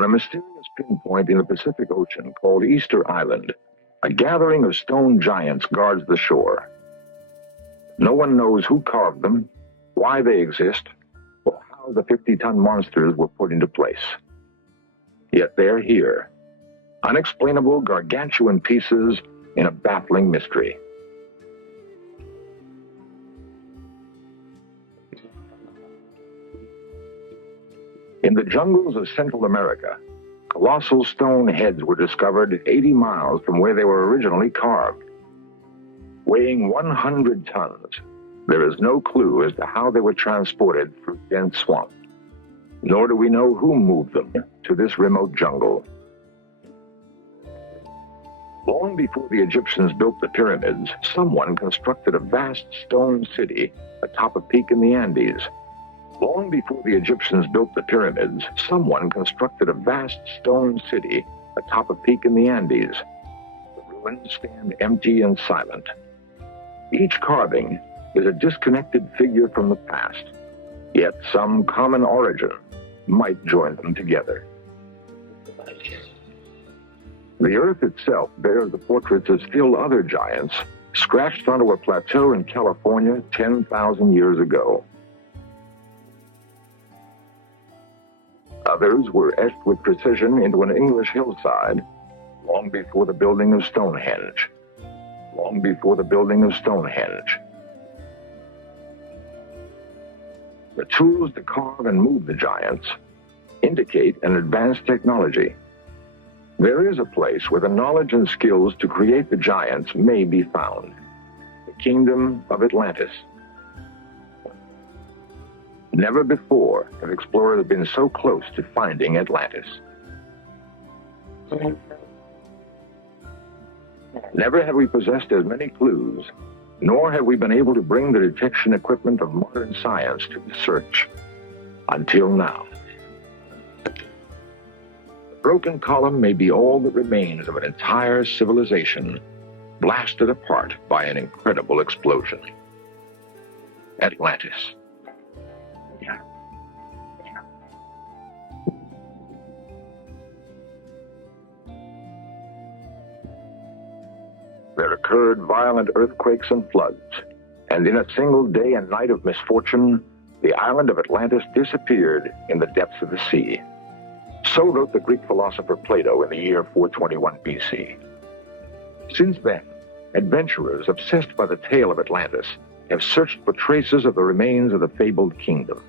On a mysterious pinpoint in the Pacific Ocean called Easter Island, a gathering of stone giants guards the shore. No one knows who carved them, why they exist, or how the 50-ton monsters were put into place. Yet they're here, unexplainable gargantuan pieces in a baffling mystery. In the jungles of Central America, colossal stone heads were discovered 80 miles from where they were originally carved. Weighing 100 tons, there is no clue as to how they were transported through dense swamp, nor do we know who moved them to this remote jungle. Long before the Egyptians built the pyramids, someone constructed a vast stone city atop a peak in the Andes. Long before the Egyptians built the pyramids, someone constructed a vast stone city atop a peak in the Andes. The ruins stand empty and silent. Each carving is a disconnected figure from the past, yet some common origin might join them together. The earth itself bears the portraits of still other giants scratched onto a plateau in California 10,000 years ago. Others were etched with precision into an English hillside long before the building of Stonehenge. Long before the building of Stonehenge. The tools to carve and move the giants indicate an advanced technology. There is a place where the knowledge and skills to create the giants may be found. The kingdom of Atlantis. Never before have explorers been so close to finding Atlantis. Never have we possessed as many clues, nor have we been able to bring the detection equipment of modern science to the search. Until now. The broken column may be all that remains of an entire civilization blasted apart by an incredible explosion. Atlantis. There occurred violent earthquakes and floods, and in a single day and night of misfortune, the island of Atlantis disappeared in the depths of the sea. So wrote the Greek philosopher Plato in the year 421 BC. Since then, adventurers obsessed by the tale of Atlantis have searched for traces of the remains of the fabled kingdom.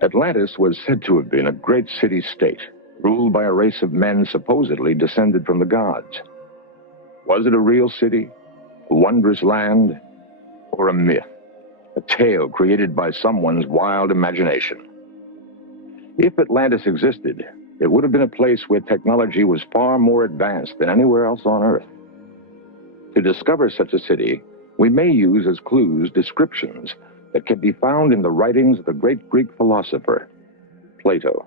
Atlantis was said to have been a great city-state, ruled by a race of men supposedly descended from the gods. Was it a real city, a wondrous land, or a myth, a tale created by someone's wild imagination? If Atlantis existed, it would have been a place where technology was far more advanced than anywhere else on Earth. To discover such a city, we may use as clues descriptions that can be found in the writings of the great Greek philosopher, Plato.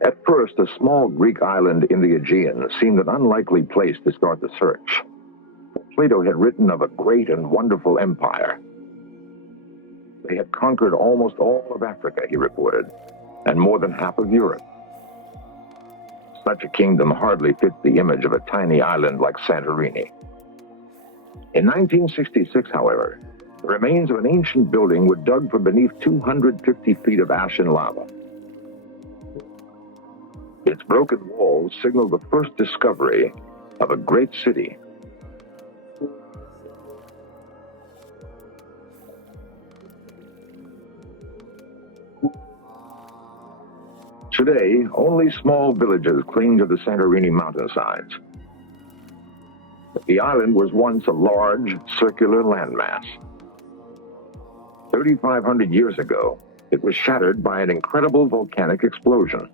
At first, a small Greek island in the Aegean seemed an unlikely place to start the search. Plato had written of a great and wonderful empire. They had conquered almost all of Africa, he reported, and more than half of Europe. Such a kingdom hardly fits the image of a tiny island like Santorini. In 1966, however, the remains of an ancient building were dug from beneath 250 feet of ash and lava. Its broken walls signal the first discovery of a great city. Today, only small villages cling to the Santorini mountainsides. The island was once a large, circular landmass. 3,500 years ago, it was shattered by an incredible volcanic explosion.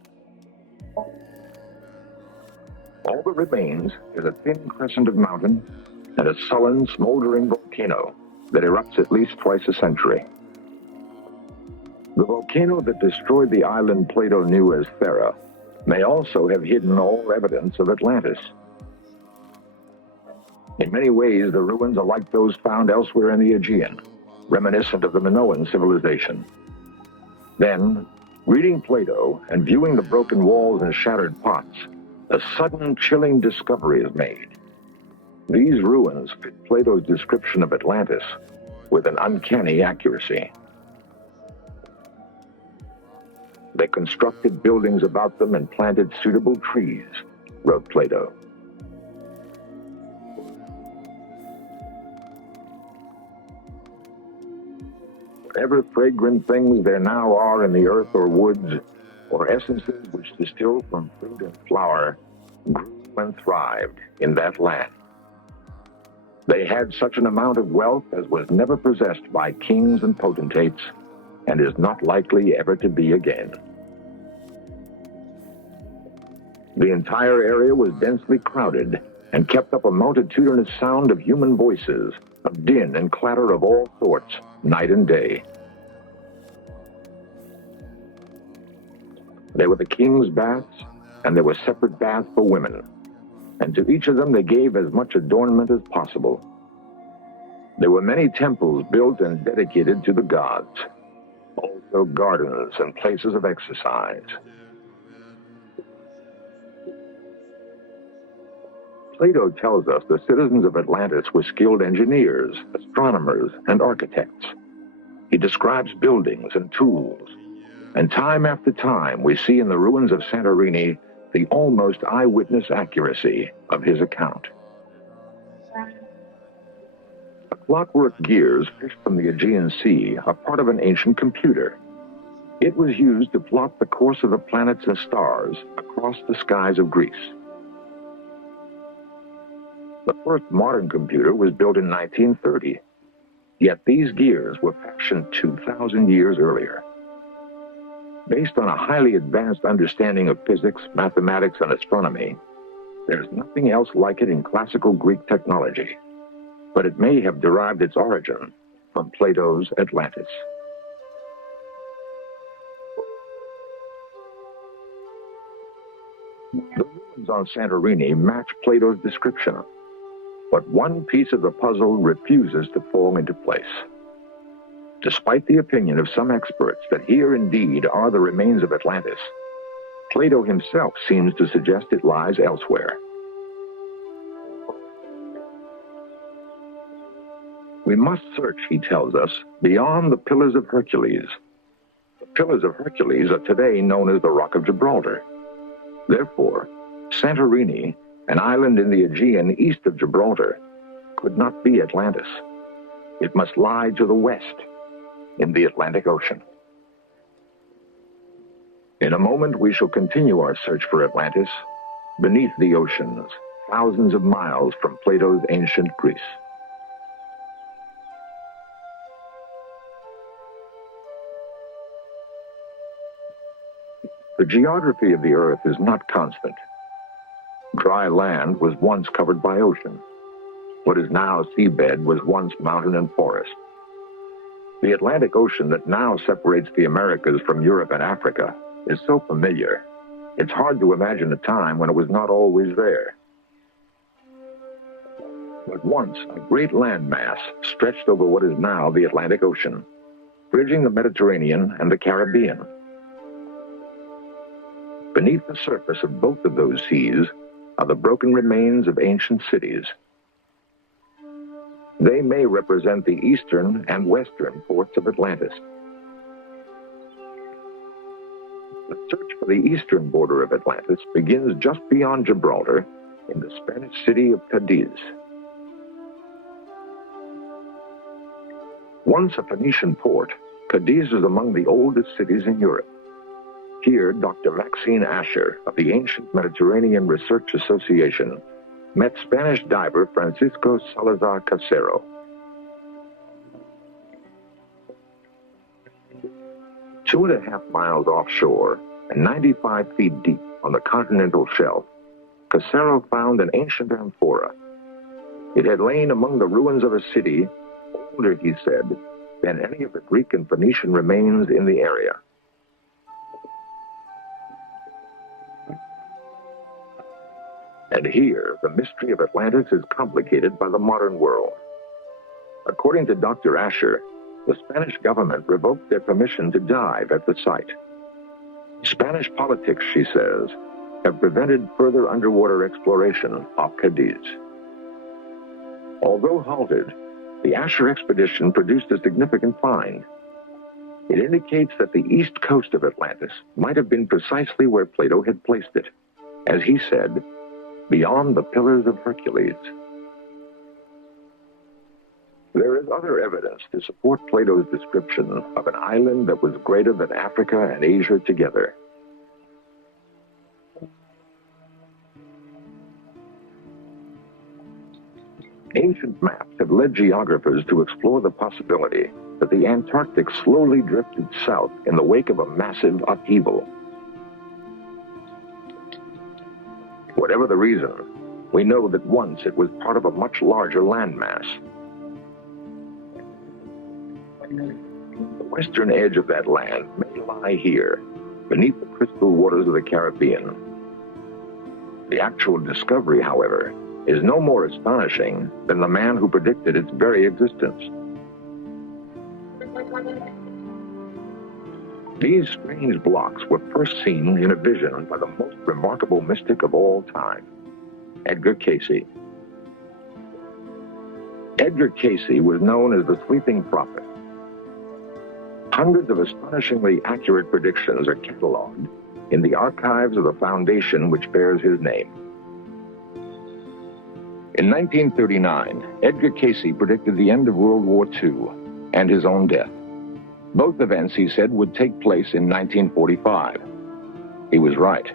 All that remains is a thin crescent of mountain and a sullen, smoldering volcano that erupts at least twice a century. The volcano that destroyed the island Plato knew as Thera may also have hidden all evidence of Atlantis. In many ways, the ruins are like those found elsewhere in the Aegean, reminiscent of the Minoan civilization. Then, reading Plato and viewing the broken walls and shattered pots, a sudden chilling discovery is made. These ruins fit Plato's description of Atlantis with an uncanny accuracy. They constructed buildings about them and planted suitable trees, wrote Plato. Whatever fragrant things there now are in the earth or woods, or essences which distill from fruit and flower, grew and thrived in that land. They had such an amount of wealth as was never possessed by kings and potentates, and is not likely ever to be again. The entire area was densely crowded, and kept up a multitudinous sound of human voices, of din and clatter of all sorts, night and day. There were the king's baths, and there were separate baths for women, and to each of them they gave as much adornment as possible. There were many temples built and dedicated to the gods, also gardens and places of exercise. Plato tells us the citizens of Atlantis were skilled engineers, astronomers, and architects. He describes buildings and tools, and time after time we see in the ruins of Santorini the almost eyewitness accuracy of his account. The clockwork gears fished from the Aegean Sea are part of an ancient computer. It was used to plot the course of the planets and stars across the skies of Greece. The first modern computer was built in 1930, yet these gears were fashioned 2,000 years earlier. Based on a highly advanced understanding of physics, mathematics, and astronomy, there's nothing else like it in classical Greek technology, but it may have derived its origin from Plato's Atlantis. The ruins on Santorini match Plato's description, but one piece of the puzzle refuses to fall into place. Despite the opinion of some experts that here indeed are the remains of Atlantis, Plato himself seems to suggest it lies elsewhere. We must search, he tells us, beyond the Pillars of Hercules. The Pillars of Hercules are today known as the Rock of Gibraltar. Therefore, Santorini, an island in the Aegean east of Gibraltar, could not be Atlantis. It must lie to the west, in the Atlantic Ocean. In a moment, we shall continue our search for Atlantis beneath the oceans, thousands of miles from Plato's ancient Greece. The geography of the Earth is not constant. Dry land was once covered by ocean. What is now seabed was once mountain and forest. The Atlantic Ocean that now separates the Americas from Europe and Africa is so familiar, it's hard to imagine a time when it was not always there. But once, a great landmass stretched over what is now the Atlantic Ocean, bridging the Mediterranean and the Caribbean. Beneath the surface of both of those seas are the broken remains of ancient cities. They may represent the eastern and western ports of Atlantis. The search for the eastern border of Atlantis begins just beyond Gibraltar in the Spanish city of Cadiz. Once a Phoenician port, Cadiz is among the oldest cities in Europe. Here, Dr. Maxine Asher of the Ancient Mediterranean Research Association met Spanish diver Francisco Salazar Casero. Two and a half miles offshore and 95 feet deep on the continental shelf, Casero found an ancient amphora. It had lain among the ruins of a city, older, he said, than any of the Greek and Phoenician remains in the area. And here, the mystery of Atlantis is complicated by the modern world. According to Dr. Asher, the Spanish government revoked their permission to dive at the site. Spanish politics, she says, have prevented further underwater exploration off Cadiz. Although halted, the Asher expedition produced a significant find. It indicates that the east coast of Atlantis might have been precisely where Plato had placed it, as he said, beyond the Pillars of Hercules. There is other evidence to support Plato's description of an island that was greater than Africa and Asia together. Ancient maps have led geographers to explore the possibility that the Antarctic slowly drifted south in the wake of a massive upheaval. Whatever the reason, we know that once it was part of a much larger landmass. The western edge of that land may lie here, beneath the crystal waters of the Caribbean. The actual discovery, however, is no more astonishing than the man who predicted its very existence. These strange blocks were first seen in a vision by the most remarkable mystic of all time, Edgar Cayce. Edgar Cayce was known as the Sleeping Prophet. Hundreds of astonishingly accurate predictions are cataloged in the archives of the foundation which bears his name. In 1939, Edgar Cayce predicted the end of World War II and his own death. Both events, he said, would take place in 1945. He was right.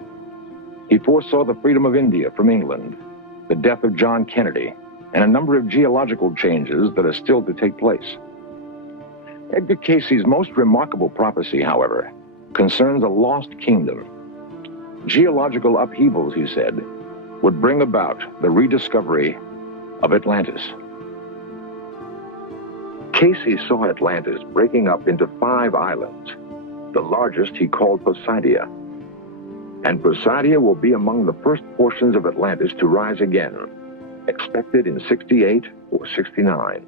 He foresaw the freedom of India from England, the death of John Kennedy, and a number of geological changes that are still to take place. Edgar Cayce's most remarkable prophecy, however, concerns a lost kingdom. Geological upheavals, he said, would bring about the rediscovery of Atlantis. Cayce saw Atlantis breaking up into 5 islands. The largest he called Poseidia. And Poseidia will be among the first portions of Atlantis to rise again, expected in 68 or 69.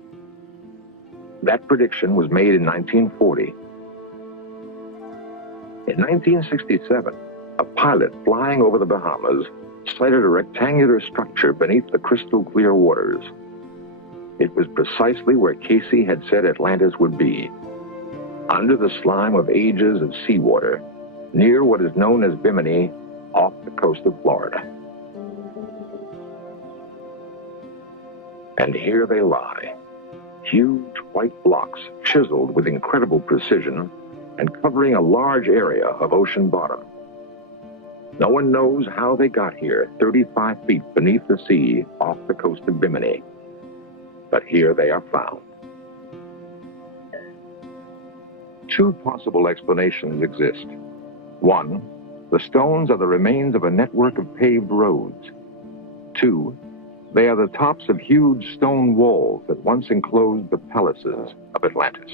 That prediction was made in 1940. In 1967, a pilot flying over the Bahamas sighted a rectangular structure beneath the crystal clear waters. It was precisely where Cayce had said Atlantis would be, under the slime of ages of seawater, near what is known as Bimini, off the coast of Florida. And here they lie, huge white blocks chiseled with incredible precision and covering a large area of ocean bottom. No one knows how they got here, 35 feet beneath the sea off the coast of Bimini. But here they are found. 2 possible explanations exist. 1, the stones are the remains of a network of paved roads. 2, they are the tops of huge stone walls that once enclosed the palaces of Atlantis.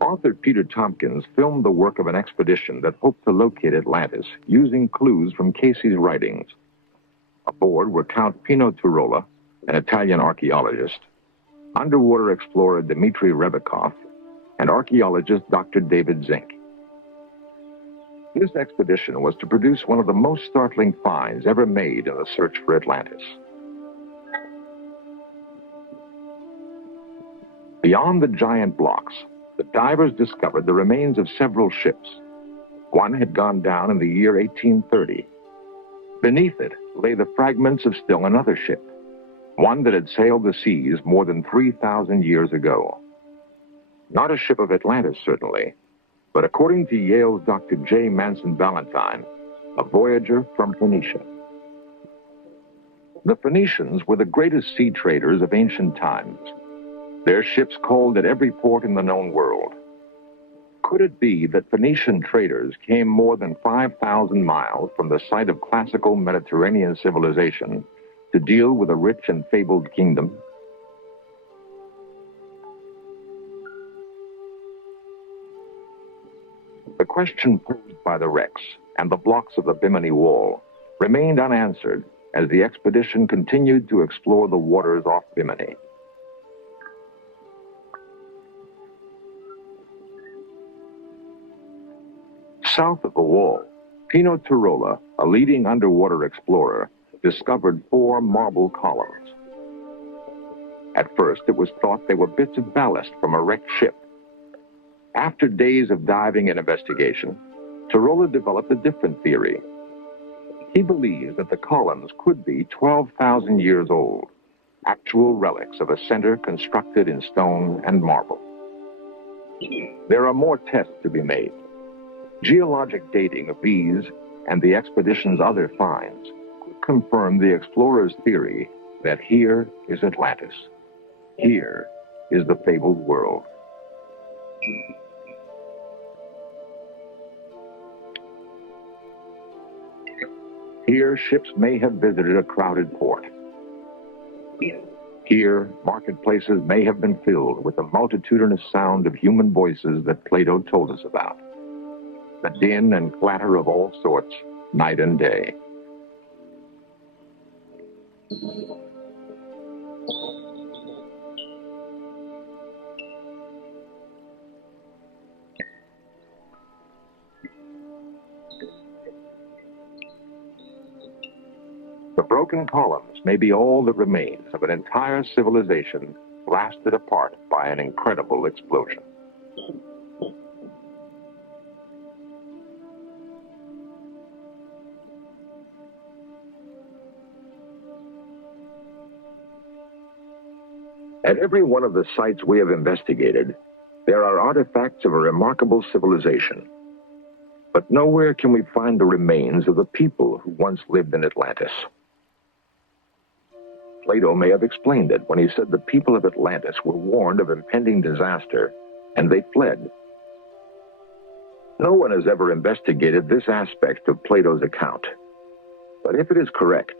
Author Peter Tompkins filmed the work of an expedition that hoped to locate Atlantis using clues from Cayce's writings. Aboard were Count Pino Turola, an Italian archaeologist, underwater explorer Dmitry Rebekov, and archaeologist Dr. David Zink. This expedition was to produce one of the most startling finds ever made in the search for Atlantis. Beyond the giant blocks, the divers discovered the remains of several ships. One had gone down in the year 1830. Beneath it lay the fragments of still another ship, one that had sailed the seas more than 3,000 years ago. Not a ship of Atlantis, certainly, but according to Yale's Dr. J. Manson Valentine, a voyager from Phoenicia. The Phoenicians were the greatest sea traders of ancient times. Their ships called at every port in the known world. Could it be that Phoenician traders came more than 5,000 miles from the site of classical Mediterranean civilization to deal with a rich and fabled kingdom? The question posed by the wrecks and the blocks of the Bimini Wall remained unanswered as the expedition continued to explore the waters off Bimini. South of the wall, Pino Turola, a leading underwater explorer, discovered 4 marble columns. At first, it was thought they were bits of ballast from a wrecked ship. After days of diving and investigation, Turola developed a different theory. He believes that the columns could be 12,000 years old, actual relics of a center constructed in stone and marble. There are more tests to be made. Geologic dating of these and the expedition's other finds could confirm the explorers' theory that here is Atlantis. Here is the fabled world. Here, ships may have visited a crowded port. Here, marketplaces may have been filled with the multitudinous sound of human voices that Plato told us about. The din and clatter of all sorts, night and day. The broken columns may be all that remains of an entire civilization blasted apart by an incredible explosion. At every one of the sites we have investigated, there are artifacts of a remarkable civilization. But nowhere can we find the remains of the people who once lived in Atlantis. Plato may have explained it when he said the people of Atlantis were warned of impending disaster, and they fled. No one has ever investigated this aspect of Plato's account. But if it is correct,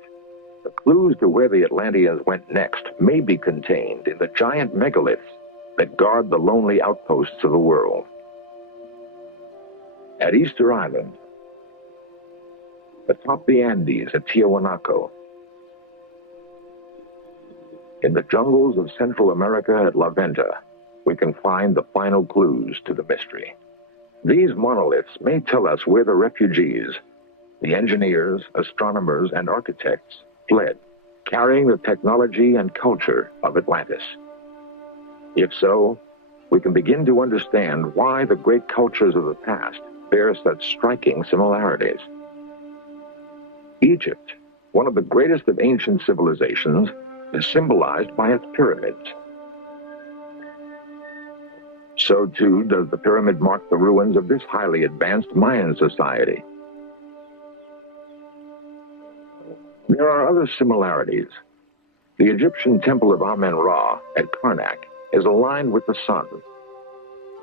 the clues to where the Atlanteans went next may be contained in the giant megaliths that guard the lonely outposts of the world. At Easter Island, atop the Andes at Tiahuanaco, in the jungles of Central America at La Venta, we can find the final clues to the mystery. These monoliths may tell us where the refugees, the engineers, astronomers, and architects fled, carrying the technology and culture of Atlantis. If so, we can begin to understand why the great cultures of the past bear such striking similarities. Egypt, one of the greatest of ancient civilizations, is symbolized by its pyramids. So too does the pyramid mark the ruins of this highly advanced Mayan society. There are other similarities. The Egyptian temple of Amen-Ra at Karnak is aligned with the sun.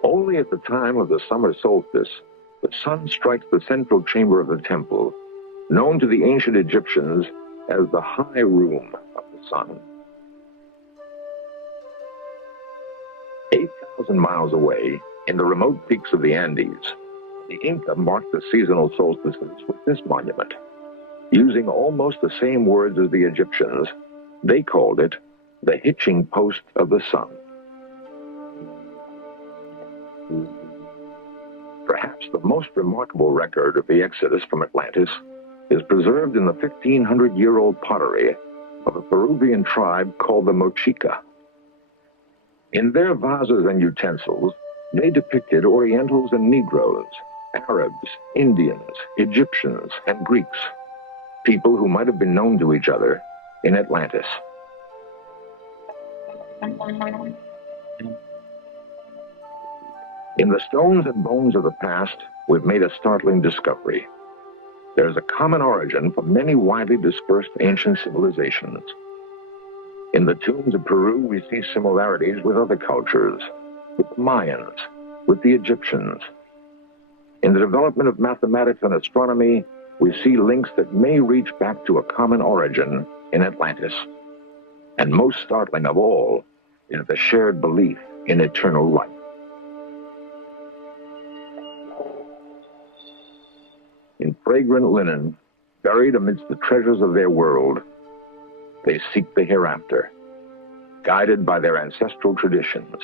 Only at the time of the summer solstice, the sun strikes the central chamber of the temple, known to the ancient Egyptians as the high room of the sun. 8,000 miles away, in the remote peaks of the Andes, the Inca marked the seasonal solstices with this monument. Using almost the same words as the Egyptians, they called it the hitching post of the sun. Perhaps the most remarkable record of the exodus from Atlantis is preserved in the 1,500-year-old pottery of a Peruvian tribe called the Mochica. In their vases and utensils, they depicted Orientals and Negroes, Arabs, Indians, Egyptians, and Greeks, people who might have been known to each other in Atlantis. In the stones and bones of the past, we've made a startling discovery. There is a common origin for many widely dispersed ancient civilizations. In the tombs of Peru, we see similarities with other cultures, with the Mayans, with the Egyptians. In the development of mathematics and astronomy, we see links that may reach back to a common origin in Atlantis. And most startling of all is the shared belief in eternal life. In fragrant linen, Buried amidst the treasures of their world, they seek the hereafter, guided by their ancestral traditions.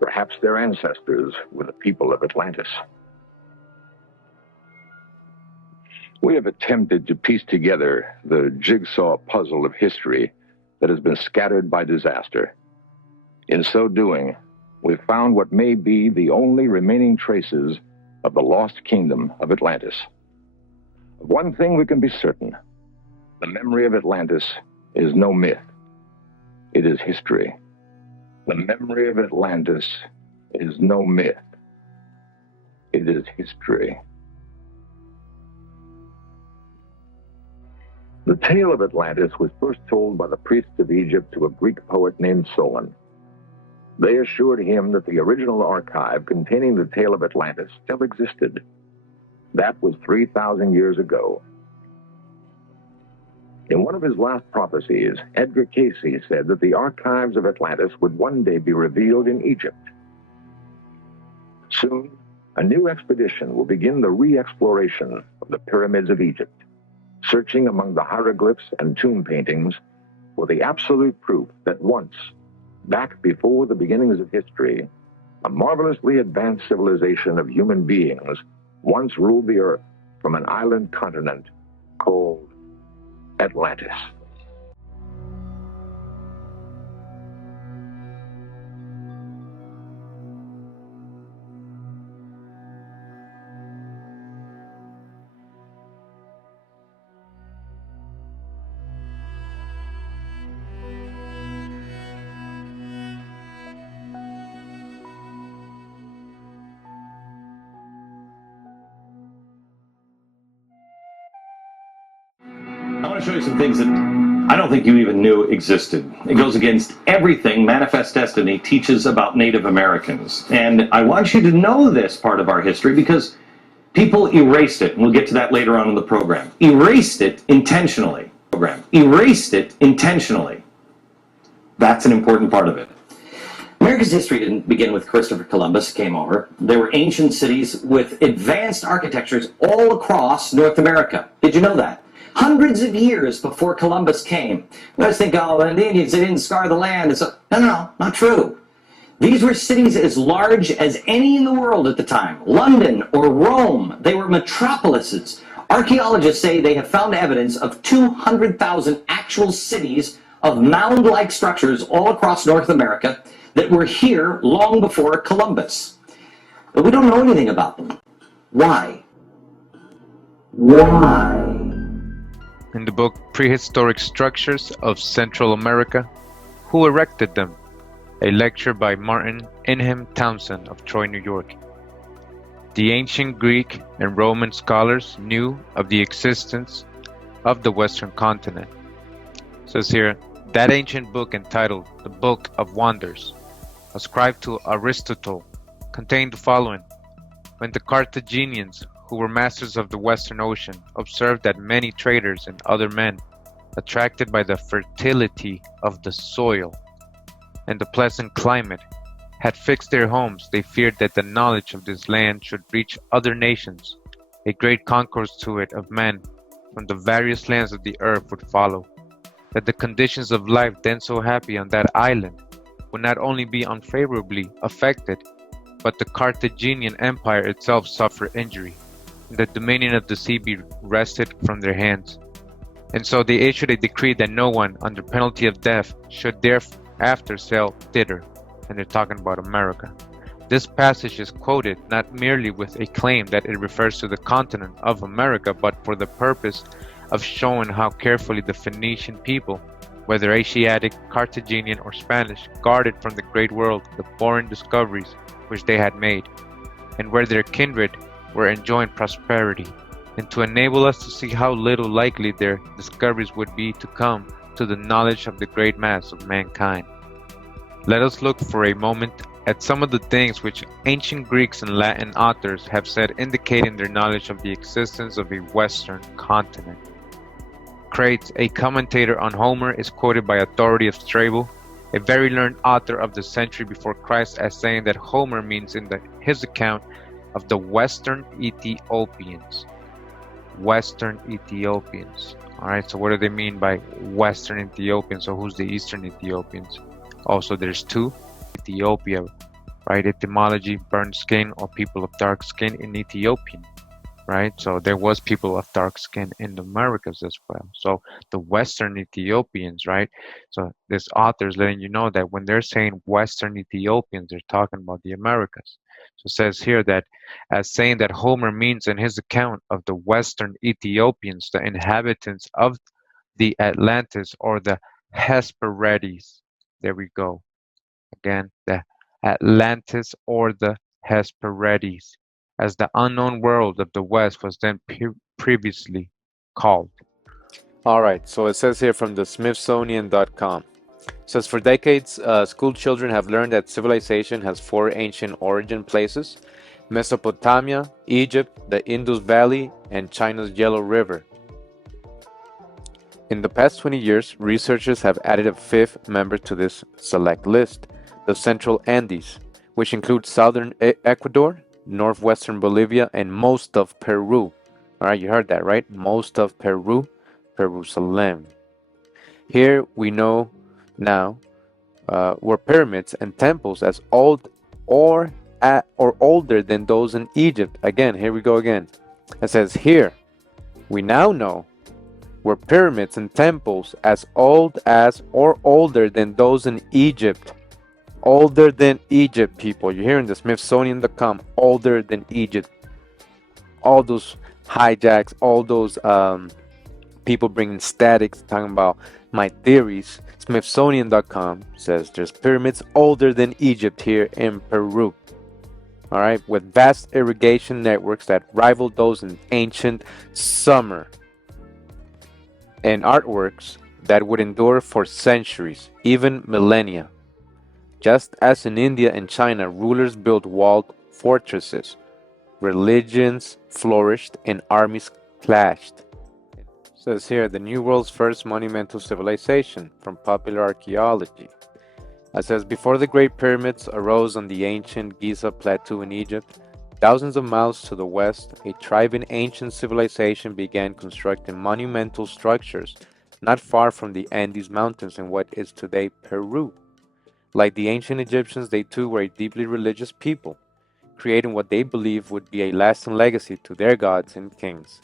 Perhaps their ancestors were the people of Atlantis. We have attempted to piece together the jigsaw puzzle of history that has been scattered by disaster. In so doing, we've found what may be the only remaining traces of the lost kingdom of Atlantis. Of one thing we can be certain: the memory of Atlantis is no myth. It is history. The memory of Atlantis is no myth. It is history. The tale of Atlantis was first told by the priests of Egypt to a Greek poet named Solon. They assured him that the original archive containing the tale of Atlantis still existed. That was 3,000 years ago. In one of his last prophecies, Edgar Cayce said that the archives of Atlantis would one day be revealed in Egypt. Soon, a new expedition will begin the re-exploration of the pyramids of Egypt, searching among the hieroglyphs and tomb paintings for the absolute proof that once, back before the beginnings of history, a marvelously advanced civilization of human beings once ruled the earth from an island continent called Atlantis. I want to show you some things that I don't think you even knew existed. It goes against everything Manifest Destiny teaches about Native Americans. And I want you to know this part of our history because people erased it. And we'll get to that later on in the program. Erased it intentionally. Erased it intentionally. That's an important part of it. America's history didn't begin with Christopher Columbus came over. There were ancient cities with advanced architectures all across North America. Did you know that? Hundreds of years before Columbus came. You guys think, oh, the Indians, they didn't scour the land. No, not true. These were cities as large as any in the world at the time. London or Rome, they were metropolises. Archaeologists say they have found evidence of 200,000 actual cities of mound-like structures all across North America that were here long before Columbus. But we don't know anything about them. Why? Why? In the book Prehistoric Structures of Central America, Who Erected Them? A lecture by Martin Ingham Townsend of Troy, New York. The ancient Greek and Roman scholars knew of the existence of the Western continent. It says here, that ancient book entitled The Book of Wonders, ascribed to Aristotle, contained the following. When the Carthaginians, who were masters of the Western Ocean, observed that many traders and other men, attracted by the fertility of the soil and the pleasant climate, had fixed their homes, they feared that the knowledge of this land should reach other nations. A great concourse to it of men from the various lands of the earth would follow, that the conditions of life then so happy on that island would not only be unfavorably affected, but the Carthaginian Empire itself suffer injury, and the dominion of the sea be wrested from their hands. And so they issued a decree that no one, under penalty of death, should thereafter sail thither. And they're talking about America. This passage is quoted not merely with a claim that it refers to the continent of America, but for the purpose of showing how carefully the Phoenician people, whether Asiatic, Carthaginian, or Spanish, guarded from the great world the foreign discoveries which they had made, and where their kindred were enjoying prosperity, and to enable us to see how little likely their discoveries would be to come to the knowledge of the great mass of mankind. Let us look for a moment at some of the things which ancient Greeks and Latin authors have said indicating their knowledge of the existence of a Western continent. Crates, a commentator on Homer, is quoted by authority of Strabo, a very learned author of the century before Christ, as saying that Homer means in his account of the Western Ethiopians. Western Ethiopians. All right, so what do they mean by Western Ethiopians? So who's the Eastern Ethiopians? Also, there's two, Ethiopia, right? Etymology, burnt skin or people of dark skin in Ethiopian, right? So there was people of dark skin in the Americas as well. So the Western Ethiopians, right? So this author is letting you know that when they're saying Western Ethiopians, they're talking about the Americas. So it says here that as saying that Homer means in his account of the Western Ethiopians, the inhabitants of the Atlantis or the Hesperides. There we go. Again, the Atlantis or the Hesperides, as the unknown world of the West was then previously called. All right, so it says here from the Smithsonian.com. It says for decades, school children have learned that civilization has four ancient origin places: Mesopotamia, Egypt, the Indus Valley, and China's Yellow River. In the past 20 years, researchers have added a fifth member to this select list, the Central Andes, which includes southern Ecuador, northwestern Bolivia, and most of Peru. All right, you heard that, right? Most of Peru, Jerusalem. Here we know now were pyramids and temples as old or older than those in Egypt. Again, here we go again. It says here, we now know were pyramids and temples as old as or older than those in Egypt. Older than Egypt, people. You're hearing the Smithsonian.com. Older than Egypt. All those hijacks, all those people bringing statics, talking about my theories. Smithsonian.com says there's pyramids older than Egypt here in Peru. All right, with vast irrigation networks that rival those in ancient Sumer, and artworks that would endure for centuries, even millennia. Just as in India and China, rulers built walled fortresses, religions flourished, and armies clashed. It says here, the New World's first monumental civilization from popular archaeology. It says, before the Great Pyramids arose on the ancient Giza Plateau in Egypt, thousands of miles to the west, a thriving ancient civilization began constructing monumental structures not far from the Andes Mountains in what is today Peru. Like the ancient Egyptians, they too were a deeply religious people, creating what they believed would be a lasting legacy to their gods and kings.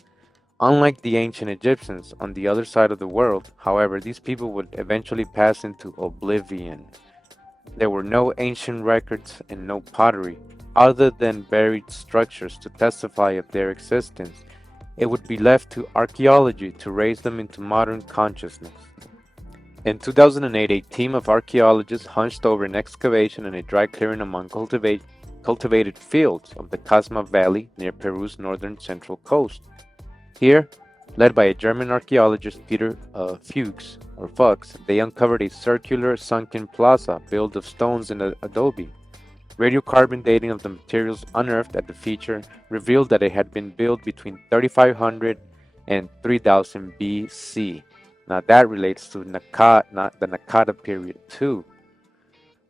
Unlike the ancient Egyptians on the other side of the world, however, these people would eventually pass into oblivion. There were no ancient records and no pottery, other than buried structures to testify of their existence. It would be left to archaeology to raise them into modern consciousness. In 2008, a team of archaeologists hunched over an excavation in a dry clearing among cultivated fields of the Casma Valley near Peru's northern central coast. Here, led by a German archaeologist, Peter Fuchs, they uncovered a circular sunken plaza built of stones and adobe. Radiocarbon dating of the materials unearthed at the feature revealed that it had been built between 3500 and 3000 BC. Now that relates to the Nakata period too,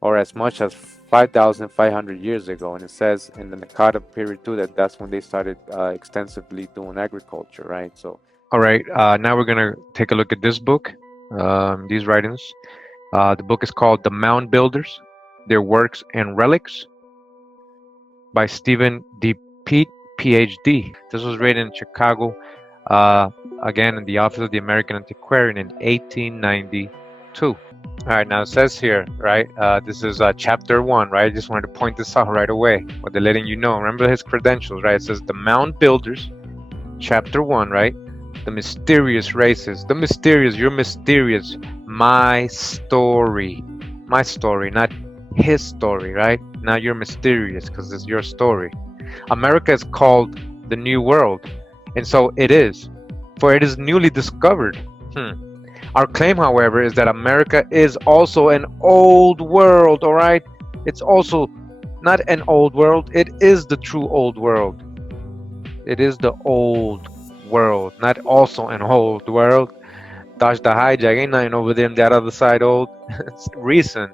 or as much as 5,500 years ago. And it says in the Nakata period too that that's when they started extensively doing agriculture, right? So, all right, now we're gonna take a look at this book, these writings. The book is called The Mound Builders, Their Works and Relics by Stephen D. Pete, PhD. This was written in Chicago, again in the Office of the American Antiquarian in 1892. All right, now it says here, right, this is chapter 1, right? I just wanted to point this out right away, what they're letting you know. Remember his credentials, right? It says The Mound Builders, chapter 1, right? The mysterious races. The mysterious, you're mysterious. My story, not his story, right? Now you're mysterious because it's your story. America is called the New World, and so it is, for it is newly discovered. Our claim, however, is that America is also an old world, all right? It's also not an old world, it is the true old world. It is the old world, not also an old world. Dodge the hijack, ain't nothing over there on that other side old. It's recent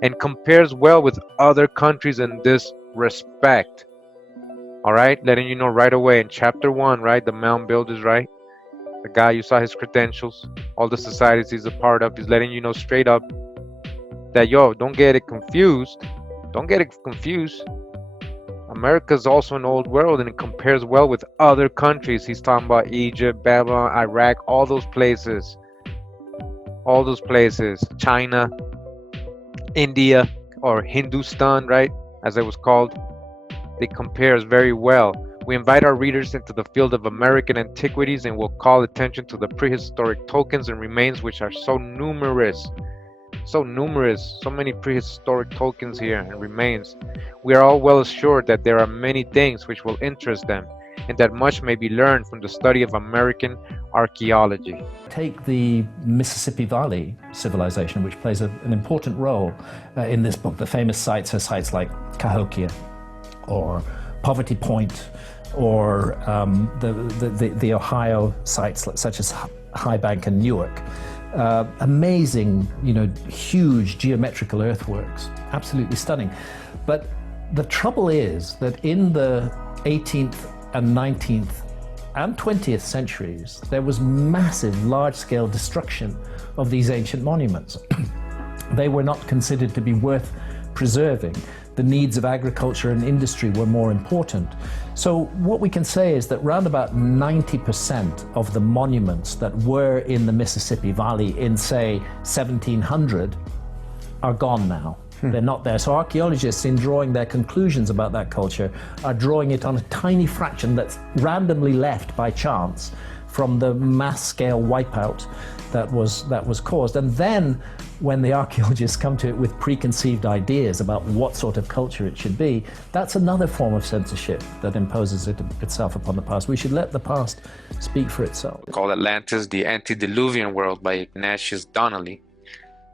and compares well with other countries in this respect. All right, letting you know right away in chapter 1, right? The mound builders, right? The guy, you saw his credentials, all the societies he's a part of. He's letting you know straight up that, yo, don't get it confused. Don't get it confused. America's also an old world and it compares well with other countries. He's talking about Egypt, Babylon, Iraq, all those places. All those places. China, India, or Hindustan, right? As it was called. They compare very well. We invite our readers into the field of American antiquities and will call attention to the prehistoric tokens and remains which are so numerous. So many prehistoric tokens here and remains. We are all well assured that there are many things which will interest them and that much may be learned from the study of American archaeology. Take the Mississippi Valley civilization, which plays an important role in this book. The famous sites are sites like Cahokia or Poverty Point, or the Ohio sites such as High Bank and Newark. Amazing, huge geometrical earthworks, absolutely stunning. But the trouble is that in the 18th and 19th and 20th centuries, there was massive, large-scale destruction of these ancient monuments. They were not considered to be worth preserving. The needs of agriculture and industry were more important. So what we can say is that round about 90% of the monuments that were in the Mississippi Valley in, say, 1700 are gone now. They're not there. So archaeologists, in drawing their conclusions about that culture, are drawing it on a tiny fraction that's randomly left by chance from the mass-scale wipeout that was caused. And then when the archaeologists come to it with preconceived ideas about what sort of culture it should be, that's another form of censorship that imposes itself upon the past. We should let the past speak for itself. Called Atlantis, the Antediluvian World by Ignatius Donnelly.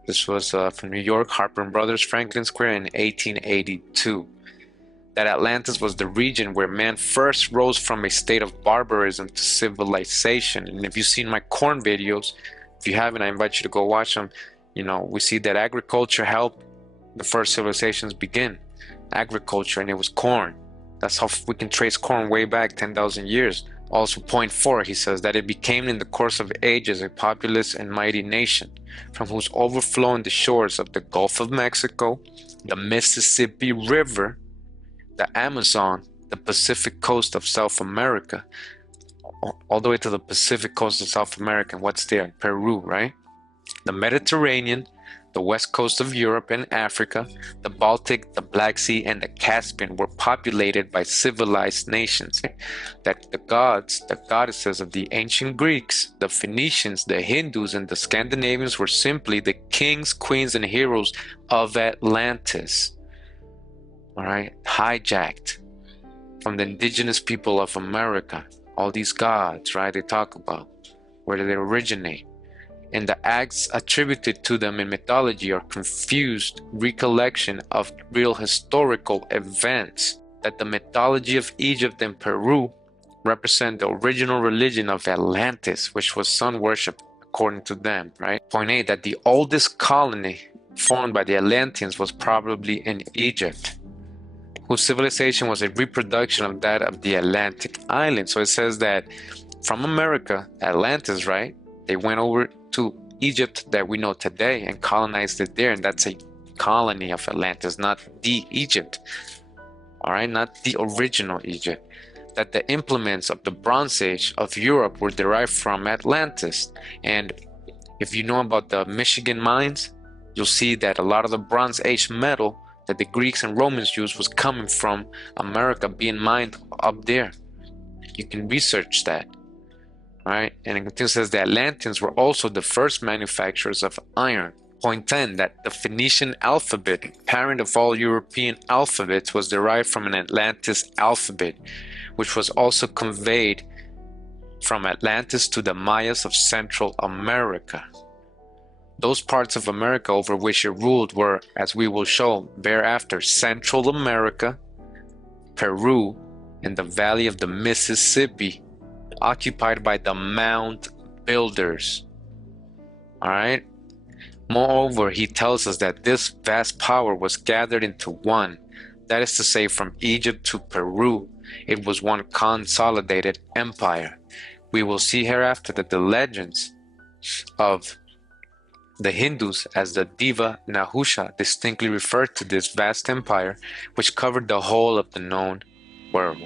This was from New York, Harper & Brothers, Franklin Square in 1882. That Atlantis was the region where man first rose from a state of barbarism to civilization. And if you've seen my corn videos, if you haven't, I invite you to go watch them. We see that agriculture helped the first civilizations begin. Agriculture, and it was corn. That's how we can trace corn way back 10,000 years. Also, point 4, he says that it became in the course of ages a populous and mighty nation, from whose overflowing the shores of the Gulf of Mexico, the Mississippi River, the Amazon, the Pacific coast of South America, all the way to the Pacific coast of South America. What's there? Peru, right? The Mediterranean, the west coast of Europe and Africa, the Baltic, the Black Sea, and the Caspian were populated by civilized nations. That the gods, the goddesses of the ancient Greeks, the Phoenicians, the Hindus, and the Scandinavians were simply the kings, queens, and heroes of Atlantis. All right, hijacked from the indigenous people of America. All these gods, right, they talk about, where did they originate? And the acts attributed to them in mythology are confused recollection of real historical events. That the mythology of Egypt and Peru represent the original religion of Atlantis, which was sun worship according to them, right? Point 8, that the oldest colony formed by the Atlanteans was probably in Egypt, whose civilization was a reproduction of that of the Atlantic island. So it says that from America, Atlantis, right? They went over to Egypt that we know today and colonized it there. And that's a colony of Atlantis, not the Egypt. All right, not the original Egypt. That the implements of the Bronze Age of Europe were derived from Atlantis. And if you know about the Michigan mines, you'll see that a lot of the Bronze Age metal that the Greeks and Romans used was coming from America, being mined up there. You can research that. All right, and it continues, says the Atlanteans were also the first manufacturers of iron. Point 10, that the Phoenician alphabet, parent of all European alphabets, was derived from an Atlantis alphabet, which was also conveyed from Atlantis to the Mayas of Central America. Those parts of America over which it ruled were, as we will show thereafter, Central America, Peru, and the valley of the Mississippi, occupied by the mound builders. All right. Moreover, he tells us that this vast power was gathered into one, that is to say, from Egypt to Peru, It was one consolidated empire. We will see hereafter that the legends of the Hindus as the Diva Nahusha distinctly referred to this vast empire which covered the whole of the known world.